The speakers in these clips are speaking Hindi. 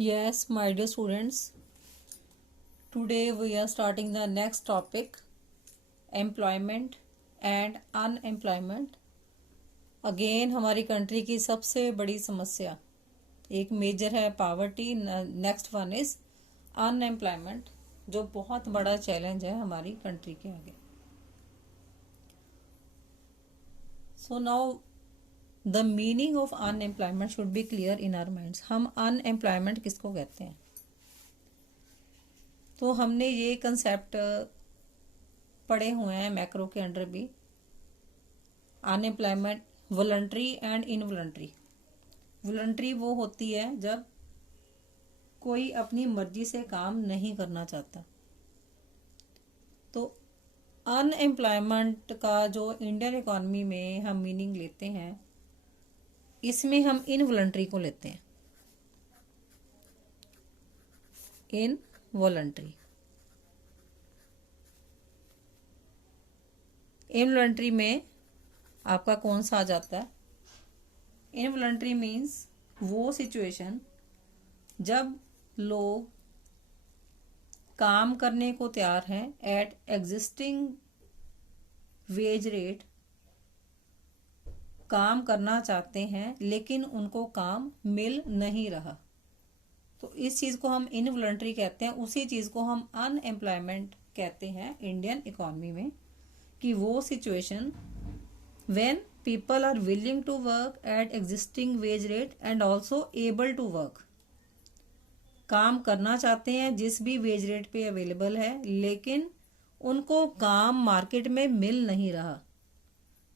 Yes, my dear students, today we are starting the next topic, employment and unemployment. Again हमारी कंट्री की सबसे बड़ी समस्या, एक मेजर है poverty, next one is unemployment, जो बहुत बड़ा चैलेंज है हमारी कंट्री के आगे. So now the meaning of unemployment should be clear in our minds. हम अनएम्प्लॉयमेंट किसको कहते हैं? तो हमने ये कंसेप्ट पढ़े हुए हैं मैक्रो के अंडर भी. Unemployment voluntary and involuntary. Voluntary वो होती है जब कोई अपनी मर्जी से काम नहीं करना चाहता. तो अनएम्प्लॉयमेंट का जो इंडियन इकॉनमी में हम मीनिंग लेते हैं, इसमें हम इनवॉलंटरी को लेते हैं. इनवॉलंटरी इनवॉलंटरी में आपका कौन सा आ जाता है? इनवॉलंटरी मीन्स वो सिचुएशन जब लोग काम करने को तैयार हैं एट एग्जिस्टिंग वेज रेट, काम करना चाहते हैं लेकिन उनको काम मिल नहीं रहा. तो इस चीज़ को हम इनवॉलंटरी कहते हैं. उसी चीज़ को हम अनएम्प्लॉयमेंट कहते हैं इंडियन इकॉनमी में, कि वो situation when people are willing to work at existing wage rate and also able to work. काम करना चाहते हैं जिस भी वेज रेट पे अवेलेबल है, लेकिन उनको काम मार्केट में मिल नहीं रहा,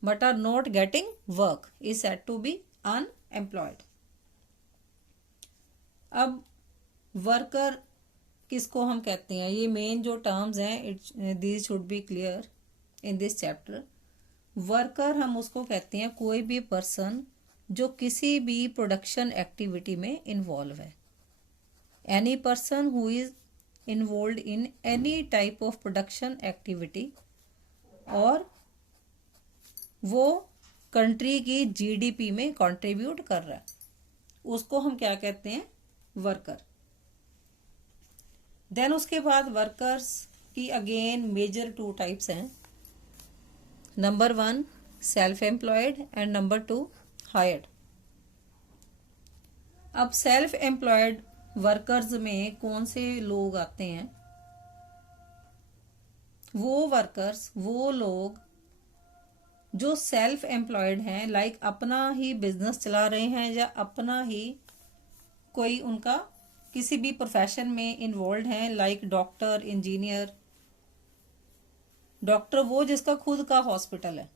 but are not getting work, is said to be unemployed. अब वर्कर किसको हम कहते हैं? ये मेन जो टर्म्स हैं, these should be clear in this chapter. Worker हम उसको कहते हैं कोई भी पर्सन जो किसी भी प्रोडक्शन एक्टिविटी में इन्वॉल्व है. Any person who is involve in any type of production activity, और वो कंट्री की जीडीपी में कंट्रीब्यूट कर रहा है, उसको हम क्या कहते हैं? वर्कर. देन उसके बाद वर्कर्स की अगेन मेजर टू टाइप्स हैं. Number 1 self employed and number 2 hired. अब सेल्फ एम्प्लॉयड वर्कर्स में कौन से लोग आते हैं? वो वर्कर्स, वो लोग जो सेल्फ एम्प्लॉयड हैं, लाइक अपना ही बिजनेस चला रहे हैं या अपना ही कोई उनका किसी भी प्रोफेशन में इन्वॉल्व हैं, लाइक डॉक्टर, इंजीनियर. डॉक्टर वो जिसका खुद का हॉस्पिटल है,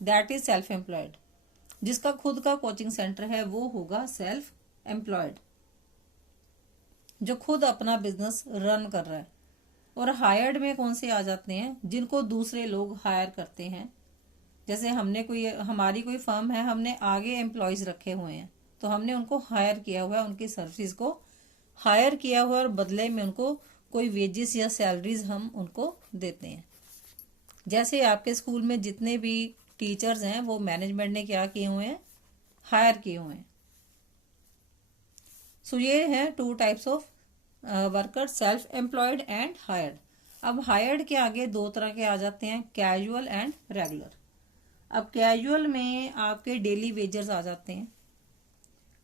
दैट इज सेल्फ एम्प्लॉयड. जिसका खुद का कोचिंग सेंटर है वो होगा सेल्फ एम्प्लॉयड, जो खुद अपना बिजनेस रन कर रहा है. और हायर्ड में कौन से आ जाते हैं? जिनको दूसरे लोग हायर करते हैं. जैसे हमारी कोई फर्म है, हमने आगे एम्प्लॉयज रखे हुए हैं, तो हमने उनको हायर किया हुआ है, उनकी सर्विस को हायर किया हुआ है, और बदले में उनको कोई वेजेस या सैलरीज हम उनको देते हैं. जैसे आपके स्कूल में जितने भी टीचर्स हैं, वो मैनेजमेंट ने क्या किए हुए हैं? हायर किए हुए हैं. सो ये हैं two types of worker, self employed and hired. अब हायर्ड के आगे दो तरह के आ जाते हैं, कैजुअल एंड रेगुलर. अब कैजुअल में आपके डेली वेजर्स आ जाते हैं.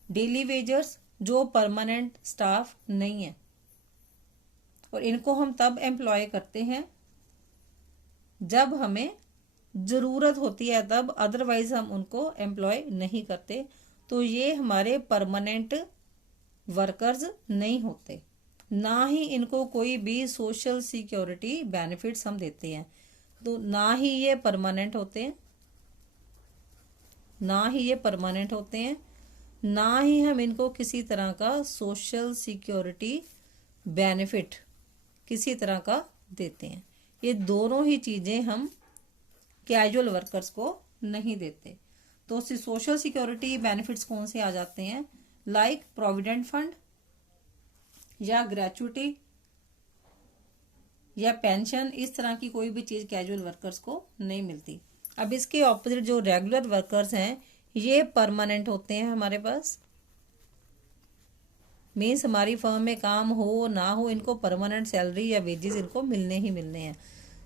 डेली वेजर्स जो परमानेंट स्टाफ नहीं है, और इनको हम तब एम्प्लॉय करते हैं जब हमें ज़रूरत होती है तब, अदरवाइज हम उनको एम्प्लॉय नहीं करते. तो ये हमारे परमानेंट वर्कर्स नहीं होते, ना ही इनको कोई भी सोशल सिक्योरिटी बेनिफिट्स हम देते हैं. तो ना ही ये परमानेंट होते हैं, ना ही हम इनको किसी तरह का सोशल सिक्योरिटी बेनिफिट किसी तरह का देते हैं. ये दोनों ही चीज़ें हम कैजुअल वर्कर्स को नहीं देते. तो सोशल सिक्योरिटी बेनिफिट्स कौन से आ जाते हैं? लाइक प्रोविडेंट फंड या ग्रेचुइटी या पेंशन. इस तरह की कोई भी चीज़ कैजुअल वर्कर्स को नहीं मिलती. अब इसके ऑपोजिट जो रेगुलर वर्कर्स हैं, ये परमानेंट होते हैं हमारे पास. मीन्स हमारी फर्म में काम हो ना हो, इनको परमानेंट सैलरी या वेजेस इनको मिलने ही मिलने हैं।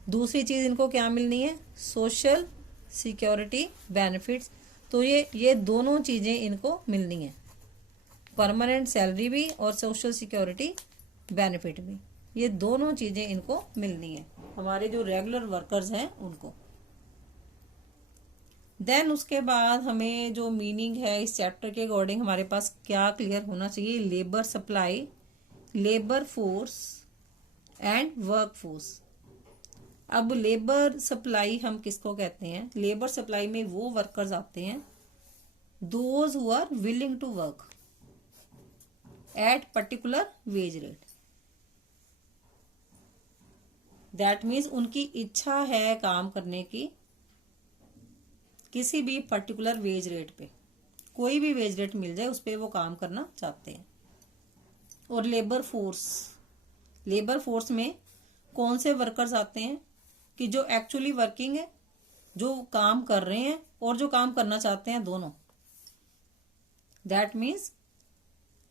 दूसरी चीज़ इनको क्या मिलनी है, सोशल सिक्योरिटी बेनिफिट्स। तो ये दोनों चीज़ें इनको मिलनी है, परमानेंट सैलरी भी और सोशल सिक्योरिटी बेनिफिट भी, ये दोनों चीज़ें इनको मिलनी है हमारे जो रेगुलर वर्कर्स हैं उनको। देन उसके बाद हमें जो मीनिंग है इस चैप्टर के अकॉर्डिंग हमारे पास क्या क्लियर होना चाहिए, labour supply, labour force and work force. अब लेबर सप्लाई हम किसको कहते हैं, लेबर सप्लाई में वो वर्कर्स आते हैं those who are willing to work at particular wage rate. That means उनकी इच्छा है काम करने की किसी भी पर्टिकुलर वेज रेट पे, कोई भी वेज रेट मिल जाए उस पर वो काम करना चाहते हैं। और लेबर फोर्स, लेबर फोर्स में कौन से वर्कर्स आते हैं कि जो एक्चुअली वर्किंग है, जो काम कर रहे हैं और जो काम करना चाहते हैं दोनों। दैट मीन्स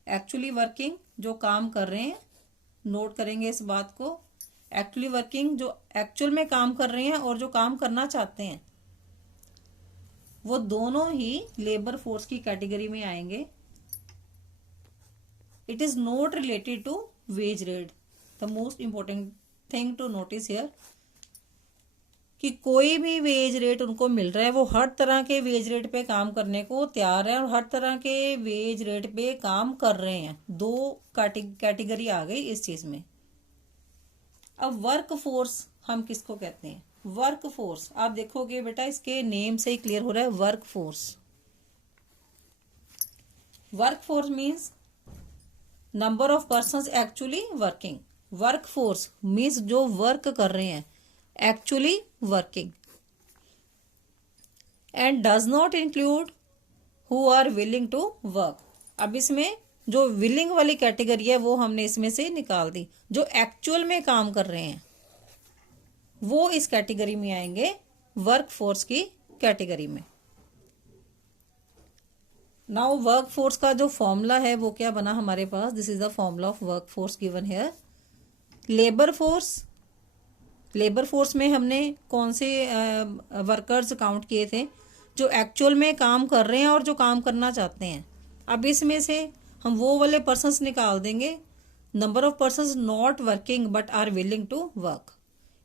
एक्चुअली वर्किंग जो काम कर रहे हैं, नोट करेंगे इस बात को, एक्चुअली वर्किंग जो एक्चुअल में काम कर रहे हैं और जो काम करना चाहते हैं, वो दोनों ही लेबर फोर्स की कैटेगरी में आएंगे। It is not related to wage rate. The most important thing to notice here कि कोई भी वेज रेट उनको मिल रहा है, वो हर तरह के वेज रेट पे काम करने को तैयार है और हर तरह के वेज रेट पे काम कर रहे हैं। दो कैटेगरी आ गई इस चीज में। अब वर्क फोर्स हम किसको कहते हैं, वर्क फोर्स आप देखोगे बेटा इसके नेम से ही क्लियर हो रहा है, work force. Work force means number of persons actually working. Work force means जो वर्क कर रहे हैं, actually working, and does not include who are willing to work. अब इसमें जो विलिंग वाली कैटेगरी है वो हमने इसमें से निकाल दी, जो एक्चुअल में काम कर रहे हैं वो इस कैटेगरी में आएंगे, वर्क फोर्स की कैटेगरी में। नाउ वर्क फोर्स का जो फॉर्मूला है वो क्या बना हमारे पास, this is the formula of work force given here. Labour force, labour force में हमने कौन से वर्कर्स काउंट किए थे, जो एक्चुअल में काम कर रहे हैं और जो काम करना चाहते हैं। अब इसमें से हम वो वाले पर्सन्स निकाल देंगे, number of persons not working but are willing to work,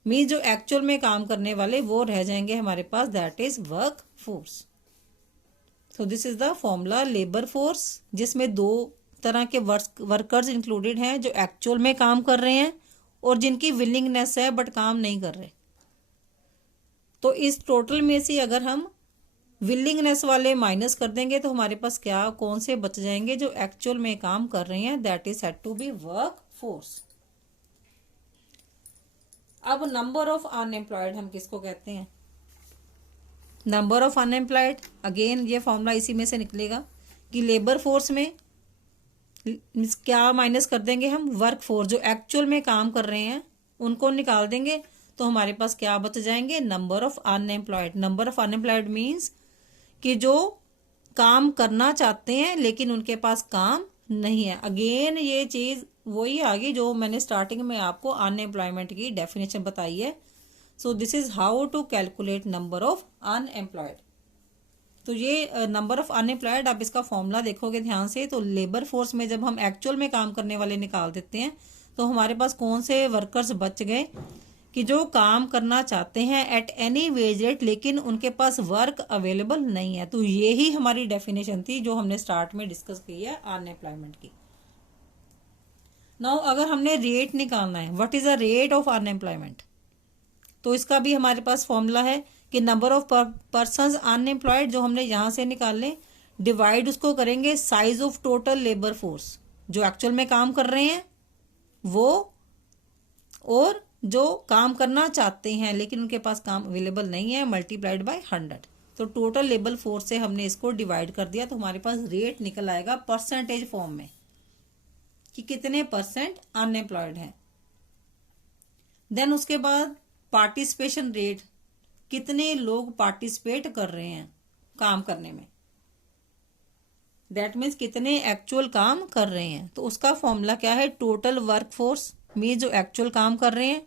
means जो एक्चुअल में काम करने वाले वो रह जाएंगे हमारे पास, that is work force. So this is the formula labour force, जिसमें दो तरह के वर्कर्स इंक्लूडेड हैं, जो एक्चुअल में काम कर रहे हैं और जिनकी विलिंगनेस है बट काम नहीं कर रहे। तो इस टोटल में से अगर हम विलिंगनेस वाले माइनस कर देंगे तो हमारे पास क्या कौन से बच जाएंगे, जो एक्चुअल में काम कर रहे हैं, that is said to be work force. अब नंबर ऑफ अनएम्प्लॉयड हम किसको कहते हैं, नंबर ऑफ अनएम्प्लॉयड, अगेन ये फॉर्मूला इसी में से निकलेगा कि लेबर फोर्स में क्या माइनस कर देंगे हम, वर्क फोर्स जो एक्चुअल में काम कर रहे हैं उनको निकाल देंगे, तो हमारे पास क्या बच जाएंगे, number of unemployed. Number of unemployed means कि जो काम करना चाहते हैं लेकिन उनके पास काम नहीं है। अगेन ये चीज वही आ गई जो मैंने स्टार्टिंग में आपको अनएम्प्लॉयमेंट की डेफिनेशन बताई है। So this is how to calculate number of unemployed. तो ये नंबर ऑफ अनएम्प्लॉयड, आप इसका फॉर्मूला देखोगे ध्यान से, तो लेबर फोर्स में जब हम एक्चुअल में काम करने वाले निकाल देते हैं तो हमारे पास कौन से वर्कर्स बच गए कि जो काम करना चाहते हैं एट एनी वेज रेट, लेकिन उनके पास वर्क अवेलेबल नहीं है। तो ये ही हमारी डेफिनेशन थी जो हमने स्टार्ट में डिस्कस की है अनएम्प्लॉयमेंट की। नाउ अगर हमने रेट निकालना है, what is the rate of unemployment, तो इसका भी हमारे पास फॉर्मूला है कि नंबर ऑफ पर्सन्स अनएम्प्लॉयड जो हमने यहां से निकाल लें, डिवाइड उसको करेंगे size of total labour force, जो एक्चुअल में काम कर रहे हैं वो और जो काम करना चाहते हैं लेकिन उनके पास काम अवेलेबल नहीं है, मल्टीप्लाइड बाय 100। तो टोटल लेबर फोर्स से हमने इसको डिवाइड कर दिया, तो हमारे पास रेट निकल आएगा परसेंटेज फॉर्म में कि कितने परसेंट अनएम्प्लॉयड हैं। देन उसके बाद पार्टिसिपेशन रेट, कितने लोग पार्टिसिपेट कर रहे हैं काम करने में। दैट मीन्स कितने एक्चुअल काम कर रहे हैं। तो उसका फॉर्मूला क्या है, टोटल वर्कफोर्स मीन जो एक्चुअल काम कर रहे हैं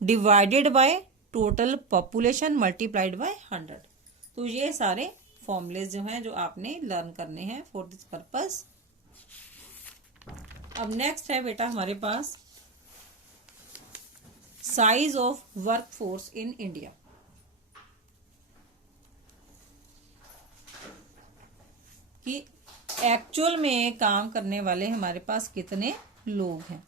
divided by total population multiplied by 100। तो ये सारे फॉर्मूलेज जो हैं जो आपने लर्न करने हैं फॉर दिस पर्पस। अब नेक्स्ट है बेटा हमारे पास size of workforce in India. कि एक्चुअल में काम करने वाले हमारे पास कितने लोग हैं।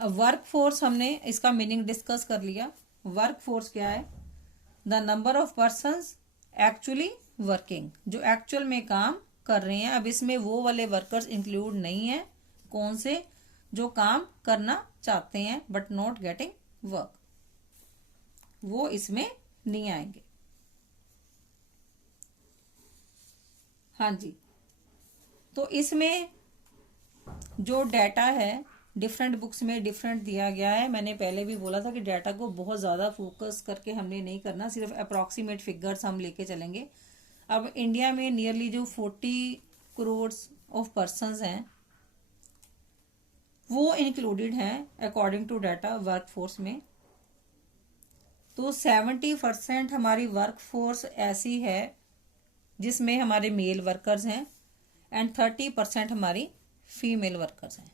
अब वर्क फोर्स हमने इसका मीनिंग डिस्कस कर लिया। वर्क फोर्स क्या है, the number of persons actually working, जो एक्चुअल में काम कर रहे हैं। अब इसमें वो वाले वर्कर्स इंक्लूड नहीं है, कौन से, जो काम करना चाहते हैं बट नॉट गेटिंग वर्क, वो इसमें नहीं आएंगे। हाँ जी, तो इसमें जो डाटा है डिफरेंट बुक्स में डिफरेंट दिया गया है। मैंने पहले भी बोला था कि डाटा को बहुत ज़्यादा फोकस करके हमने नहीं करना, सिर्फ अप्रॉक्सीमेट फिगर्स हम लेके चलेंगे। अब इंडिया में नियरली जो 40 करोड़ ऑफ पर्सनस हैं वो इंक्लूडेड हैं अकॉर्डिंग टू डाटा वर्कफोर्स में। तो 70% हमारी वर्कफोर्स ऐसी है जिसमें हमारे मेल वर्कर्स हैं एंड 30% हमारी फीमेल वर्कर्स हैं।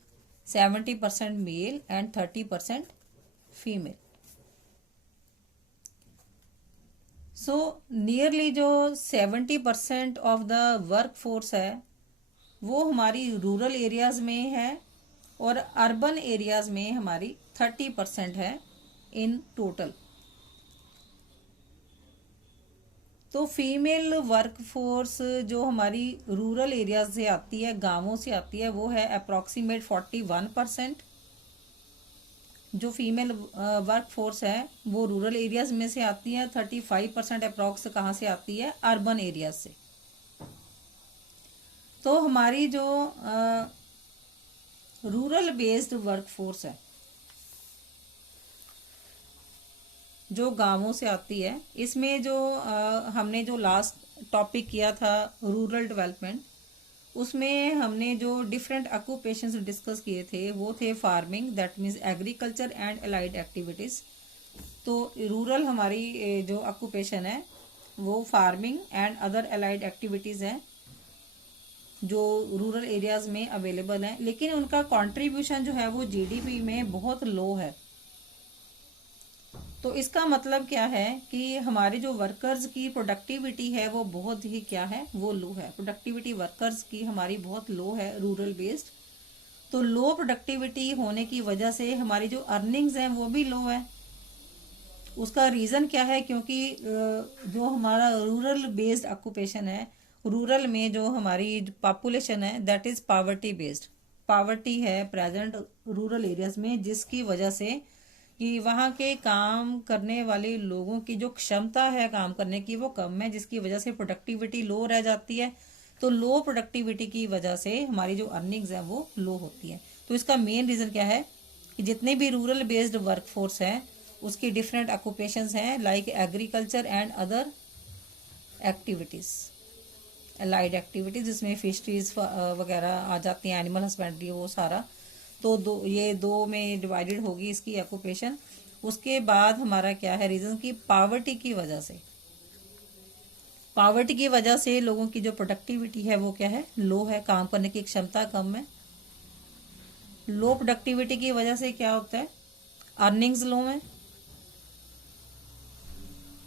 70% male and 30% female. So nearly जो 70% ऑफ द वर्क फोर्स है वो हमारी रूरल एरियाज में है और अर्बन एरियाज में हमारी 30% है इन टोटल। तो फीमेल वर्कफोर्स जो हमारी रूरल एरिया से आती है, गांवों से आती है, वो है अप्रॉक्सीमेट 41%। जो फीमेल वर्कफोर्स है वो रूरल एरियाज में से आती है। 35% अप्रॉक्स कहाँ से आती है, अर्बन एरियाज से। तो हमारी जो रूरल बेस्ड वर्कफोर्स है जो गांवों से आती है, इसमें जो हमने जो लास्ट टॉपिक किया था रूरल डेवलपमेंट, उसमें हमने जो डिफरेंट ऑक्यूपेशंस डिस्कस किए थे वो थे farming, that means agriculture and allied activities. तो रूरल हमारी जो ऑक्यूपेशन है वो farming and other allied activities हैं जो रूरल एरियाज में अवेलेबल हैं, लेकिन उनका कंट्रीब्यूशन जो है वो जीडीपी में बहुत लो है। तो इसका मतलब क्या है कि हमारे जो वर्कर्स की प्रोडक्टिविटी है वो बहुत ही क्या है, वो लो है। प्रोडक्टिविटी वर्कर्स की हमारी बहुत लो है रूरल बेस्ड। तो लो प्रोडक्टिविटी होने की वजह से हमारी जो अर्निंग्स हैं वो भी लो है। उसका रीज़न क्या है, क्योंकि जो हमारा रूरल बेस्ड ऑक्यूपेशन है, रूरल में जो हमारी पॉपुलेशन है that is poverty based. Poverty है प्रेजेंट रूरल एरियाज में, जिसकी वजह से कि वहाँ के काम करने वाले लोगों की जो क्षमता है काम करने की वो कम है, जिसकी वजह से प्रोडक्टिविटी लो रह जाती है। तो लो प्रोडक्टिविटी की वजह से हमारी जो अर्निंग्स है वो लो होती है। तो इसका मेन रीज़न क्या है कि जितने भी रूरल बेस्ड वर्कफोर्स हैं उसकी डिफरेंट ऑक्यूपेशंस हैं like agriculture and other activities, allied activities, जिसमें फिशरीज वगैरह आ जाती हैं, एनिमल हस्बेंड्री, वो सारा। तो ये दो में डिवाइडेड होगी इसकी ऑक्यूपेशन। उसके बाद हमारा क्या है रीज़न की पावर्टी की वजह से, पावर्टी की वजह से लोगों की जो प्रोडक्टिविटी है वो क्या है, लो है, काम करने की क्षमता कम है। लो प्रोडक्टिविटी की वजह से क्या होता है, अर्निंग्स लो है।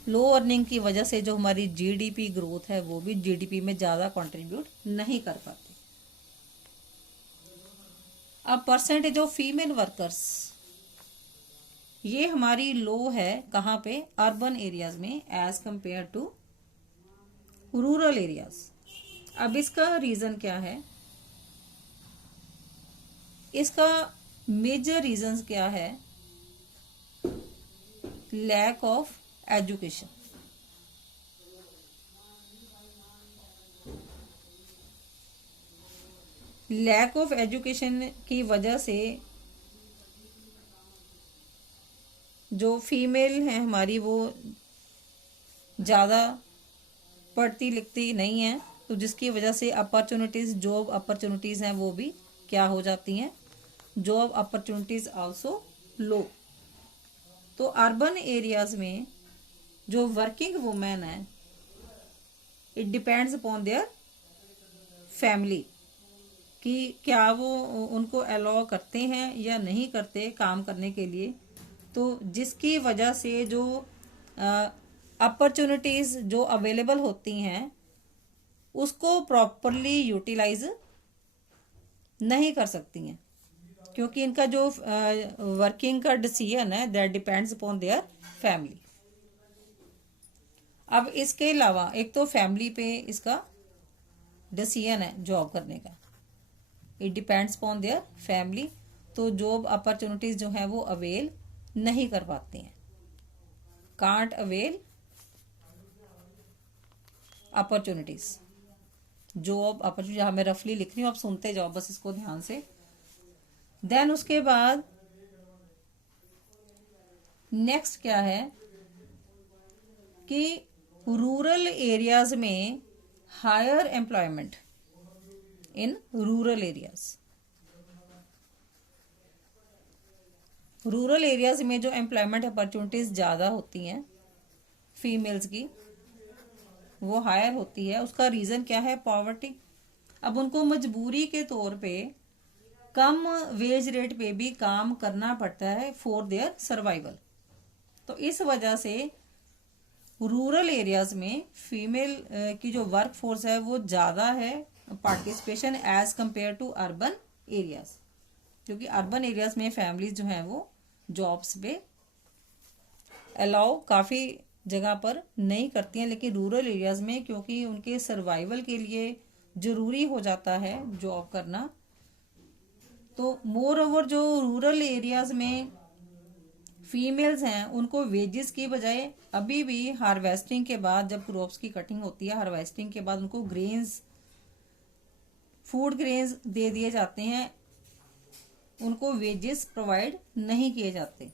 लो अर्निंग की वजह से जो हमारी जीडीपी ग्रोथ है वो भी जीडीपी में ज़्यादा कंट्रीब्यूट नहीं कर पाती। अब परसेंटेज ऑफ फीमेल वर्कर्स, ये हमारी लो है कहाँ पे, अर्बन एरियाज में as compared to rural areas. अब इसका रीज़न क्या है, इसका मेजर रीजंस क्या है, lack of education. Lack of education की वजह से जो फीमेल हैं हमारी वो ज़्यादा पढ़ती लिखती नहीं है, तो जिसकी वजह से अपॉर्चुनिटीज, जॉब अपॉर्चुनिटीज हैं वो भी क्या हो जाती हैं, जॉब अपॉर्चुनिटीज आल्सो लो। तो अर्बन एरियाज में जो वर्किंग वुमेन है, it depends upon their family कि क्या वो उनको अलाउ करते हैं या नहीं करते काम करने के लिए। तो जिसकी वजह से जो अपॉर्चुनिटीज जो अवेलेबल होती हैं उसको प्रॉपरली यूटिलाइज नहीं कर सकती हैं, क्योंकि इनका जो वर्किंग का डिसीजन है that depends upon their family. अब इसके अलावा एक तो फैमिली पे इसका डिसीजन है जॉब करने का, it depends upon their family. तो जॉब अपॉर्चुनिटीज जो है वो अवेल नहीं कर पाते हैं, can't avail opportunities, job opportunity. जहां मैं रफली लिख रही हूँ, आप सुनते जाओ बस इसको ध्यान से। देन उसके बाद नेक्स्ट क्या है कि रूरल एरियाज में higher employment in rural areas. Rural areas में जो एम्प्लॉयमेंट अपॉर्चुनिटीज ज़्यादा होती हैं फीमेल्स की, वो हायर होती है। उसका रीज़न क्या है, पॉवर्टी। अब उनको मजबूरी के तौर पे कम वेज रेट पे भी काम करना पड़ता है फॉर देयर सर्वाइवल। तो इस वजह से रूरल एरियाज में फीमेल की जो वर्क फोर्स है वो ज़्यादा है participation as compared to urban areas, क्योंकि अर्बन एरियाज में फैमिलीज जो हैं वो जॉब्स पे अलाउ काफ़ी जगह पर नहीं करती हैं, लेकिन रूरल एरियाज में क्योंकि उनके सर्वाइवल के लिए ज़रूरी हो जाता है जॉब करना, तो मोर ओवर जो रूरल एरियाज में फीमेल्स हैं उनको वेजेस की बजाय अभी भी हार्वेस्टिंग के बाद, जब क्रॉप्स की कटिंग होती है, हार्वेस्टिंग के बाद उनको ग्रेन्स, फूड ग्रेन्स दे दिए जाते हैं, उनको वेजेस प्रोवाइड नहीं किए जाते।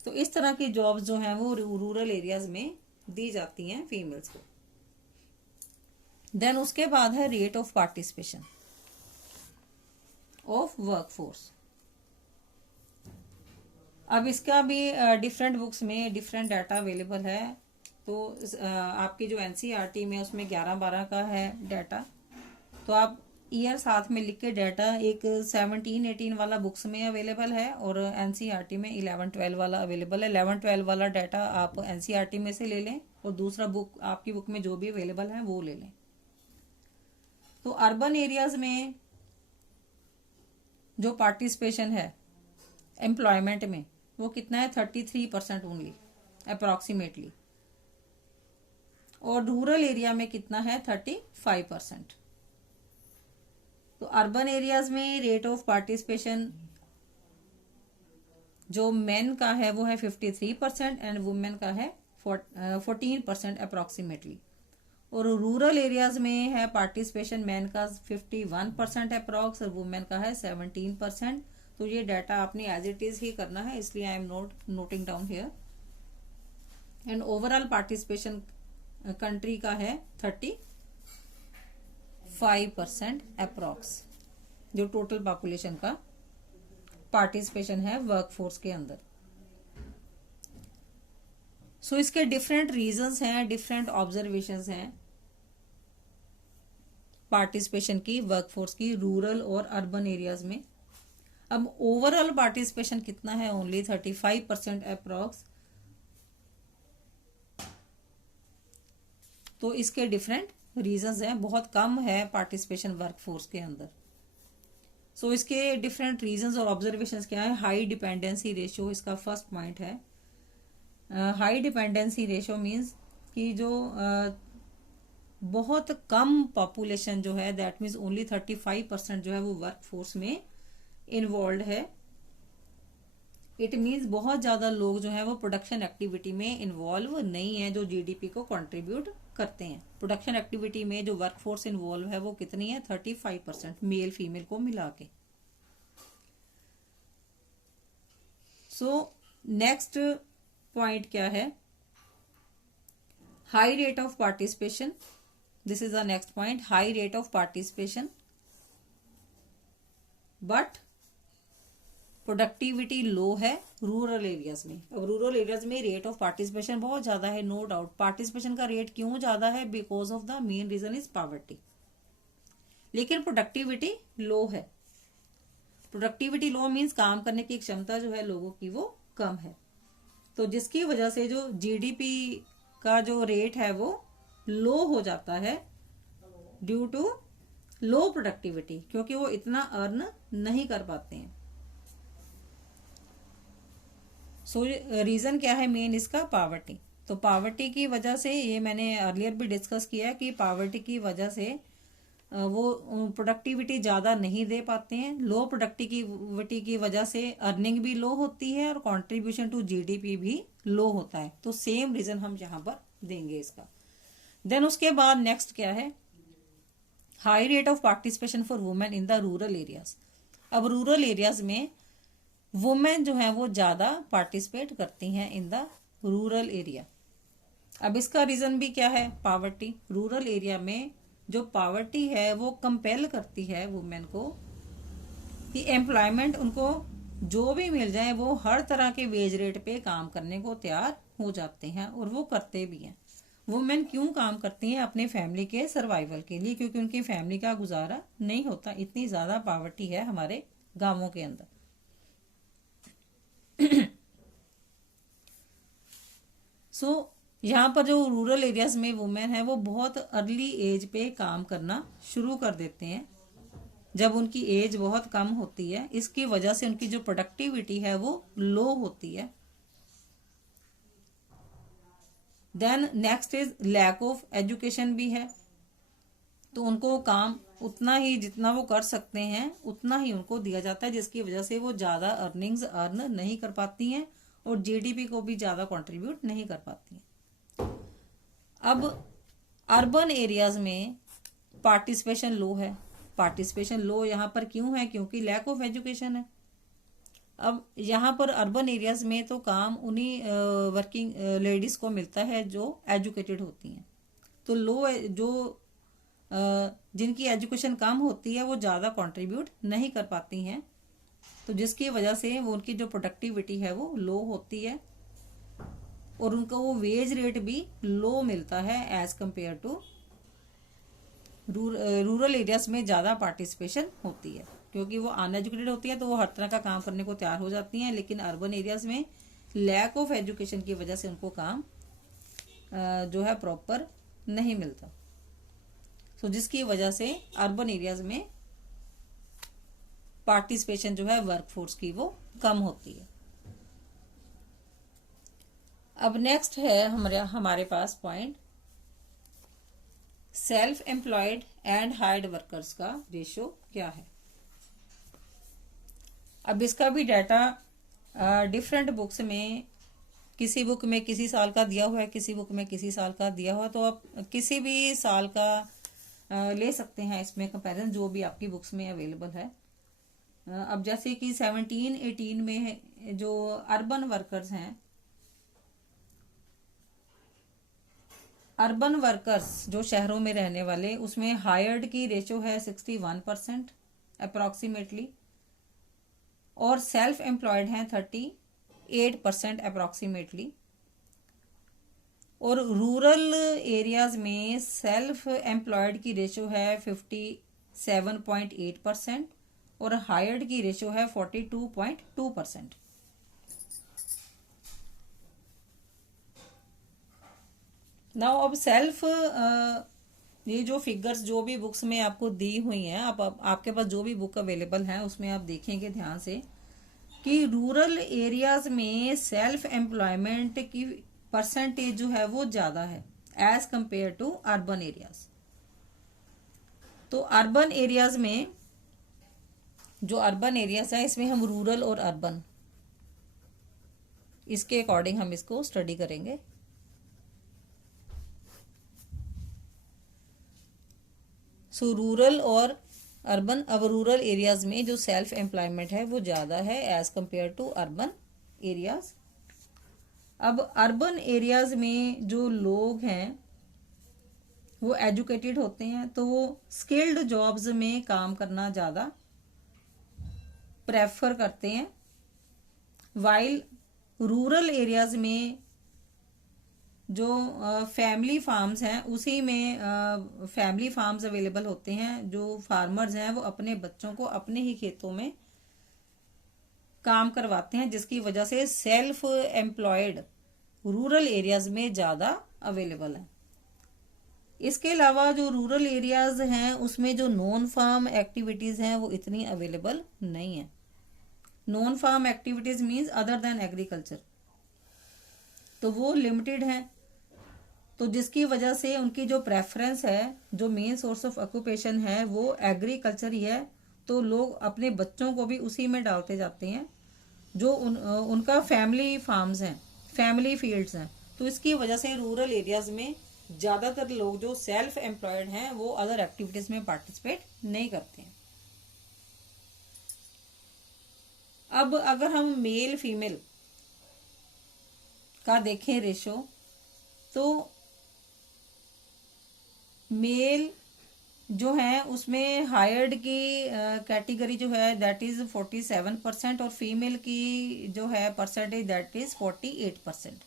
तो इस तरह की जॉब्स जो हैं वो रूरल एरियाज में दी जाती हैं फीमेल्स को। देन उसके बाद है rate of participation of workforce. अब इसका भी डिफरेंट बुक्स में डिफरेंट डाटा अवेलेबल है। तो आपकी जो एनसीईआरटी में उसमें 11-12 का है डाटा, तो आप ईयर साथ में लिख के डाटा, एक 17-18 वाला बुक्स में अवेलेबल है और एनसीईआरटी में 11-12 वाला अवेलेबल है। 11-12 वाला डाटा आप एनसीईआरटी में से ले लें और दूसरा बुक आपकी बुक में जो भी अवेलेबल है वो ले लें। तो अर्बन एरियाज में जो पार्टिसिपेशन है एम्प्लॉयमेंट में वो कितना है, 33% ओनली अप्रॉक्सीमेटली, और रूरल एरिया में कितना है, 35%। तो अर्बन एरियाज में रेट ऑफ पार्टिसिपेशन जो मेन का है वो है 53% एंड वुमेन का है 14% अप्रॉक्सीमेटली, और रूरल एरियाज में है पार्टिसिपेशन मेन का 51% अप्रॉक्स और वुमेन का है 17%। तो ये डाटा आपने एज इट इज ही करना है, इसलिए I am noting down here. And overall participation country का है 35% अप्रॉक्स, जो टोटल पॉपुलेशन का पार्टिसिपेशन है वर्कफोर्स के अंदर। सो इसके डिफरेंट रीजंस हैं, डिफरेंट ऑब्जर्वेशंस हैं पार्टिसिपेशन की वर्कफोर्स की रूरल और अर्बन एरियाज में। अब ओवरऑल पार्टिसिपेशन कितना है, ओनली 35% अप्रॉक्स। तो इसके डिफरेंट रीजंस हैं, बहुत कम है पार्टिसिपेशन वर्कफोर्स के अंदर। सो इसके डिफरेंट रीजंस और ऑब्जर्वेशंस क्या है। हाई डिपेंडेंसी रेशियो इसका फर्स्ट पॉइंट है। हाई डिपेंडेंसी रेशियो मीन्स कि जो बहुत कम पॉपुलेशन जो है, दैट मीन्स ओनली 35% जो है वो वर्कफोर्स में इन्वॉल्व है। इट मीन्स बहुत ज्यादा लोग जो है वो प्रोडक्शन एक्टिविटी में इन्वॉल्व नहीं है जो जीडीपी को कंट्रीब्यूट करते हैं। प्रोडक्शन एक्टिविटी में जो वर्कफोर्स इन्वॉल्व है वो कितनी है, 35% मेल फीमेल को मिला के। सो नेक्स्ट पॉइंट क्या है, high rate of participation this is the next point, high rate of participation but productivity low है रूरल एरियाज में। अब रूरल एरियाज में रेट ऑफ पार्टिसिपेशन बहुत ज्यादा है, नो डाउट। पार्टिसिपेशन का रेट क्यों ज्यादा है? Because of the main reason is poverty. लेकिन प्रोडक्टिविटी लो है। प्रोडक्टिविटी लो मीन्स काम करने की क्षमता जो है लोगों की वो कम है। तो जिसकी वजह से जो जीडीपी का जो रेट है वो लो हो जाता है ड्यू टू लो प्रोडक्टिविटी, क्योंकि वो इतना अर्न नहीं कर पाते हैं। सो रीजन क्या है मेन इसका? पॉवर्टी। तो पॉवर्टी की वजह से, ये मैंने अर्लियर भी डिस्कस किया कि पॉवर्टी की वजह से वो प्रोडक्टिविटी ज़्यादा नहीं दे पाते हैं। लो प्रोडक्टिविटी की वजह से अर्निंग भी लो होती है और कंट्रीब्यूशन टू जीडीपी भी लो होता है। तो सेम रीजन हम यहाँ पर देंगे इसका। देन उसके बाद नेक्स्ट क्या है? High rate of participation for women in the rural areas. अब रूरल एरियाज में वुमेन जो है वो ज़्यादा पार्टिसिपेट करती हैं इन द रूरल एरिया। अब इसका रीजन भी क्या है? पॉवर्टी। रूरल एरिया में जो पॉवर्टी है वो कंपेल करती है वुमेन को कि एम्प्लॉयमेंट उनको जो भी मिल जाए वो हर तरह के वेज रेट पे काम करने को तैयार हो जाते हैं और वो करते भी हैं। वुमेन क्यों काम करती हैं? अपने फैमिली के सर्वाइवल के लिए, क्योंकि उनकी फैमिली का गुजारा नहीं होता। इतनी ज्यादा पॉवर्टी है हमारे गांवों के अंदर। सो यहाँ पर जो रूरल एरियाज में वुमेन है वो बहुत अर्ली एज पे काम करना शुरू कर देते हैं, जब उनकी एज बहुत कम होती है। इसकी वजह से उनकी जो प्रोडक्टिविटी है वो लो होती है। Then next is lack of education भी है। तो उनको काम उतना ही जितना वो कर सकते हैं उतना ही उनको दिया जाता है, जिसकी वजह से वो ज्यादा अर्निंग्स अर्न नहीं कर पाती हैं और जीडीपी को भी ज्यादा कंट्रीब्यूट नहीं कर पाती हैं। अब अर्बन एरियाज में पार्टिसिपेशन लो है। पार्टिसिपेशन लो यहाँ पर क्यों है? क्योंकि लैक ऑफ एजुकेशन है। अब यहाँ पर अर्बन एरियाज में तो काम उन्हीं वर्किंग लेडीज को मिलता है जो एजुकेटेड होती हैं। तो लो जो जिनकी एजुकेशन कम होती है वो ज़्यादा कंट्रीब्यूट नहीं कर पाती हैं, तो जिसकी वजह से वो उनकी जो प्रोडक्टिविटी है वो लो होती है और उनको वो वेज रेट भी लो मिलता है as compared to rural areas में ज़्यादा पार्टिसिपेशन होती है, क्योंकि वो अनएजुकेटेड होती है तो वो हर तरह का काम करने को तैयार हो जाती हैं। लेकिन अर्बन एरियाज में लैक ऑफ एजुकेशन की वजह से उनको काम जो है प्रॉपर नहीं मिलता। सो जिसकी वजह से अर्बन एरियाज में पार्टिसिपेशन जो है वर्कफोर्स की वो कम होती है। अब नेक्स्ट है हमारे पास point, self employed and hired workers का रेशियो क्या है। अब इसका भी डाटा डिफरेंट बुक्स में, किसी बुक में किसी साल का दिया हुआ है, किसी बुक में किसी साल का दिया हुआ है, तो आप किसी भी साल का ले सकते हैं इसमें कंपैरिजन, जो भी आपकी बुक्स में अवेलेबल है। अब जैसे कि 17-18 में जो अर्बन वर्कर्स हैं, अर्बन वर्कर्स जो शहरों में रहने वाले, उसमें हायर्ड की रेशो है 61% अप्रोक्सीमेटली और सेल्फ एम्प्लॉयड हैं 38% अप्रोक्सीमेटली। और रूरल एरियाज में सेल्फ एम्प्लॉयड की रेशो है 57.8% और हायर्ड की रेशो है 42.2%। नाउ अब सेल्फ ये जो फिगर्स जो भी बुक्स में आपको दी हुई हैं, आपके पास जो भी बुक अवेलेबल है उसमें आप देखेंगे ध्यान से कि रूरल एरियाज में सेल्फ एम्प्लॉयमेंट की परसेंटेज जो है वो ज्यादा है as compared to urban areas. तो अर्बन एरियाज में जो अर्बन एरियाज है इसमें हम रूरल और अर्बन इसके अकॉर्डिंग हम इसको स्टडी करेंगे। सो रूरल और अर्बन, अब रूरल एरियाज में जो सेल्फ एम्प्लॉयमेंट है वो ज्यादा है as compared to urban areas. अब अर्बन एरियाज में जो लोग हैं वो एजुकेटेड होते हैं, तो वो स्किल्ड जॉब्स में काम करना ज़्यादा प्रेफर करते हैं, वाइल रूरल एरियाज में जो फैमिली फार्म्स हैं उसी में फैमिली फार्म्स अवेलेबल होते हैं। जो फार्मर्स हैं वो अपने बच्चों को अपने ही खेतों में काम करवाते हैं, जिसकी वजह से सेल्फ एम्प्लॉयड रूरल एरियाज में ज़्यादा अवेलेबल है। इसके अलावा जो रूरल एरियाज हैं उसमें जो नॉन फार्म एक्टिविटीज़ हैं वो इतनी अवेलेबल नहीं है। Non farm activities means other than agriculture, तो वो लिमिटेड हैं। तो जिसकी वजह से उनकी जो प्रेफरेंस है, जो मेन सोर्स ऑफ ऑक्यूपेशन है वो एग्रीकल्चर ही है, तो लोग अपने बच्चों को भी उसी में डालते जाते हैं जो उनका फैमिली फार्म्स हैं, फैमिली फील्ड्स हैं। तो इसकी वजह से रूरल एरियाज में ज़्यादातर लोग जो सेल्फ एम्प्लॉयड हैं वो अदर एक्टिविटीज़ में पार्टिसिपेट नहीं करते हैं। अब अगर हम मेल फीमेल का देखें रेशो, तो मेल जो है उसमें हायर्ड की कैटेगरी जो है दैट इज 47% और फीमेल की जो है परसेंटेज दैट इज 48%।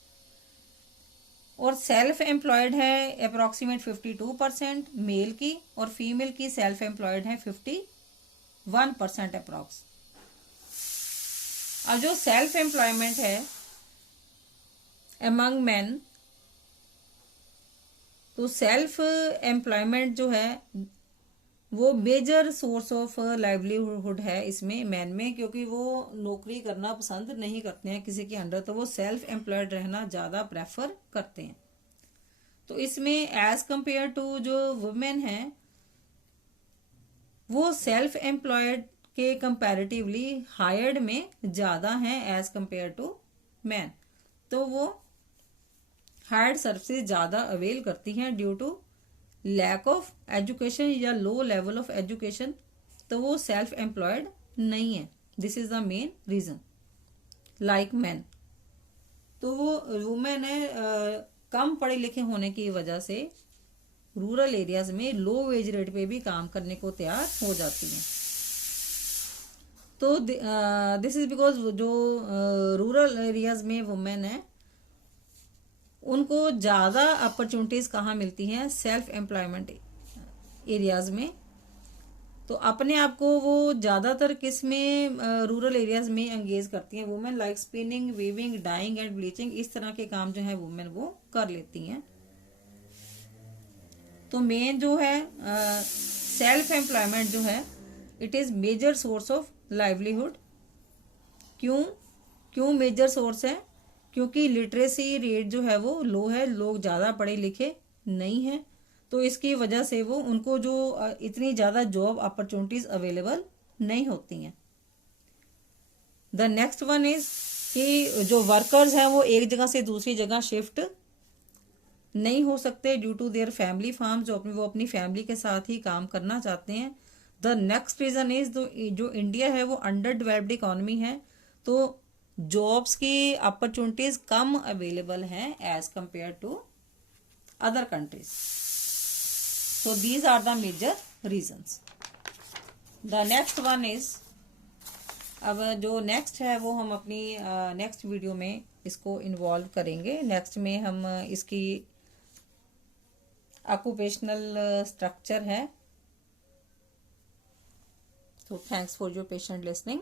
और सेल्फ एम्प्लॉयड है अप्रोक्सीमेट 52% मेल की, और फीमेल की सेल्फ एम्प्लॉयड है 51% अप्रोक्स। अब जो सेल्फ एम्प्लॉयमेंट है अमंग मैन, तो सेल्फ एम्प्लॉयमेंट जो है वो मेजर सोर्स ऑफ लाइवलीहुड है इसमें मैन में, क्योंकि वो नौकरी करना पसंद नहीं करते हैं किसी के अंडर, तो वो सेल्फ एम्प्लॉयड रहना ज़्यादा प्रेफर करते हैं। तो इसमें एज कंपेयर टू जो वुमेन हैं वो सेल्फ एम्प्लॉयड के कंपैरेटिवली हायर्ड में ज़्यादा हैं एज कंपेयर टू मैन, तो वो हायर्ड सर्विसेज ज़्यादा अवेल करती हैं due to lack of education या लो लेवल ऑफ एजुकेशन, तो वो सेल्फ एम्प्लॉयड नहीं है। This is the main reason. Like man, तो वो वुमेन है कम पढ़े लिखे होने की वजह से रूरल एरियाज में लो वेज रेट पे भी काम करने को तैयार हो जाती हैं। तो दिस इज बिकॉज जो रूरल एरियाज में वुमेन है उनको ज़्यादा अपॉर्चुनिटीज़ कहाँ मिलती हैं, सेल्फ एम्प्लॉयमेंट एरियाज में। तो अपने आप को वो ज़्यादातर किस में रूरल एरियाज में एंगेज करती हैं। Women like spinning, weaving, dyeing and bleaching, इस तरह के काम जो है वुमेन वो कर लेती हैं। तो मेन जो है सेल्फ एम्प्लॉयमेंट जो है it is major source of livelihood. क्यों मेजर सोर्स है? क्योंकि लिटरेसी रेट जो है वो लो है, लोग ज़्यादा पढ़े लिखे नहीं हैं, तो इसकी वजह से वो उनको जो इतनी ज़्यादा जॉब अपॉर्चुनिटीज़ अवेलेबल नहीं होती हैं। द नेक्स्ट वन इज़ कि जो वर्कर्स हैं वो एक जगह से दूसरी जगह शिफ्ट नहीं हो सकते due to their family farm, वो अपनी फैमिली के साथ ही काम करना चाहते हैं। द नेक्स्ट रीज़न इज़ जो इंडिया है वो अंडर डेवलप्ड इकॉनमी है, तो जॉब्स की अपॉर्चुनिटीज कम अवेलेबल हैं as compared to other countries. So these are the major reasons. The next one is, अब जो नेक्स्ट है वो हम अपनी नेक्स्ट वीडियो में इसको इन्वॉल्व करेंगे। नेक्स्ट में हम इसकी ऑक्यूपेशनल स्ट्रक्चर है। So thanks for your patient listening.